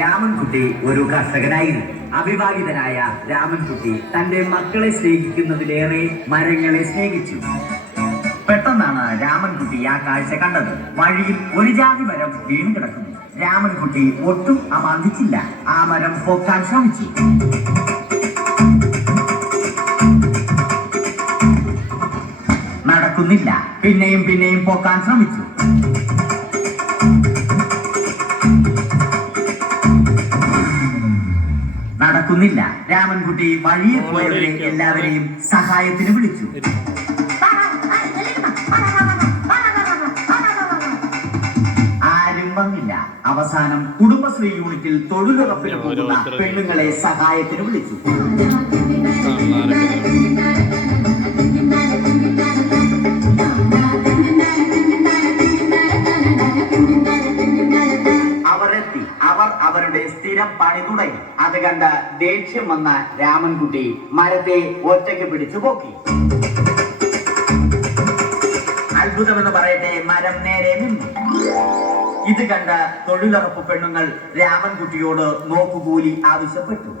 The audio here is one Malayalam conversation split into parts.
രാമൻകുട്ടി ഒരു കർഷകനായിരുന്നു. അവിവാഹിതനായ രാമൻകുട്ടി തന്റെ മക്കളെ സ്നേഹിക്കുന്നതിലേറെ മരങ്ങളെ സ്നേഹിച്ചു. പെട്ടെന്നാണ് രാമൻകുട്ടി ആ കാഴ്ച കണ്ടത്. വഴിയിൽ ഒരു ജാതി മരം വീണ് കിടക്കുന്നു. രാമൻകുട്ടി ഒട്ടും അമാന്തിച്ചില്ല. ആ മരം പൊക്കാൻ ശ്രമിച്ചു. നടക്കുന്നില്ല. പിന്നെയും പിന്നെയും പൊക്കാൻ ശ്രമിച്ചു. നടക്കുന്നില്ല. രാമൻകുട്ടി വഴിയെ പോയവരെ എല്ലാവരെയും സഹായത്തിന് വിളിച്ചു. ആരും വന്നില്ല. അവസാനം കുടുംബശ്രീ യൂണിറ്റിൽ തൊഴിലുറപ്പിന് പോകുന്ന പെണ്ണുങ്ങളെ സഹായത്തിന് വിളിച്ചു. അവർ അവരുടെ സ്ഥിരം പണി തുടങ്ങി. അത് കണ്ട ദേഷ്യം വന്ന രാമൻകുട്ടി മരത്തെ ഒറ്റയ്ക്ക് പിടിച്ചു പോക്കി. അത്ഭുതമെന്ന് പറയട്ടെ, മരം നേരെ നിന്നു. ഇത് കണ്ട തൊഴിലുറപ്പ് പെണ്ണുങ്ങൾ രാമൻകുട്ടിയോട് നോക്കുകൂലി ആവശ്യപ്പെട്ടു.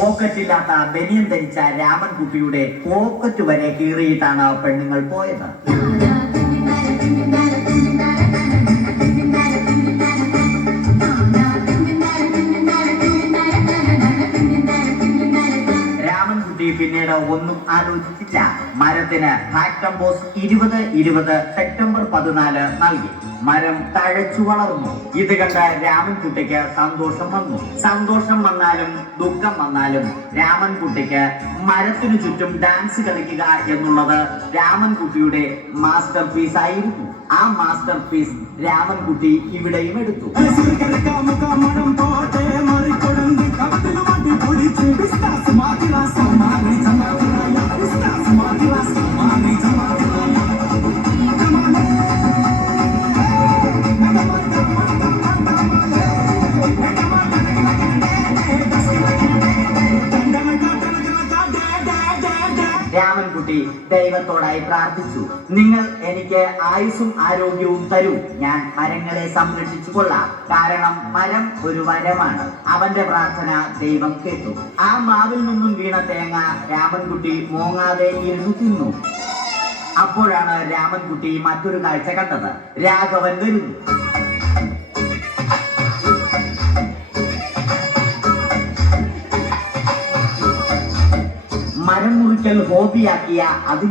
പോക്കറ്റില്ലാത്ത ബനിയൻ ധരിച്ച രാമൻകുട്ടിയുടെ പോക്കറ്റ് വരെ കീറിയിട്ടാണ് പെണ്ണുങ്ങൾ പോയത്. രാമൻകുട്ടി പിന്നീട് ഒന്നും ആലോചിച്ചില്ല. മരത്തിന് ഫാക്ടംബോസ് 2020 സെപ്റ്റംബർ 14 നൽകി. മരം തഴച്ചു വളർന്നു. ഇത് കണ്ട രാമൻകുട്ടിക്ക് സന്തോഷം വന്നു. സന്തോഷം വന്നാലും ദുഃഖം വന്നാലും രാമൻകുട്ടിക്ക് മരത്തിനു ചുറ്റും ഡാൻസ് കളിക്കുക എന്നുള്ളത് രാമൻകുട്ടിയുടെ മാസ്റ്റർ പീസ് ആയിരുന്നു. ആ മാസ്റ്റർ പീസ് രാമൻകുട്ടി ഇവിടെയും എടുത്തു. രാമൻകുട്ടി ദൈവത്തോടായി പ്രാർത്ഥിച്ചു. നിങ്ങൾ എനിക്ക് ആയുസ്സും ആരോഗ്യവും തരൂ. ഞാൻ മരങ്ങളെ സംരക്ഷിച്ചു കൊള്ളാം. കാരണം മരം ഒരു വരമാണ്. അവന്റെ പ്രാർത്ഥന ദൈവം കേട്ടു. ആ മാവിൽ നിന്നും വീണ തേങ്ങ രാമൻകുട്ടി മോങ്ങാതെ ഇരുന്നു തിന്നു. അപ്പോഴാണ് രാമൻകുട്ടി മറ്റൊരു കാഴ്ച കണ്ടത്. രാഘവൻ വരുന്നു. മരം മുറിക്കൽ ഹോബിയാക്കിയ അതിൽ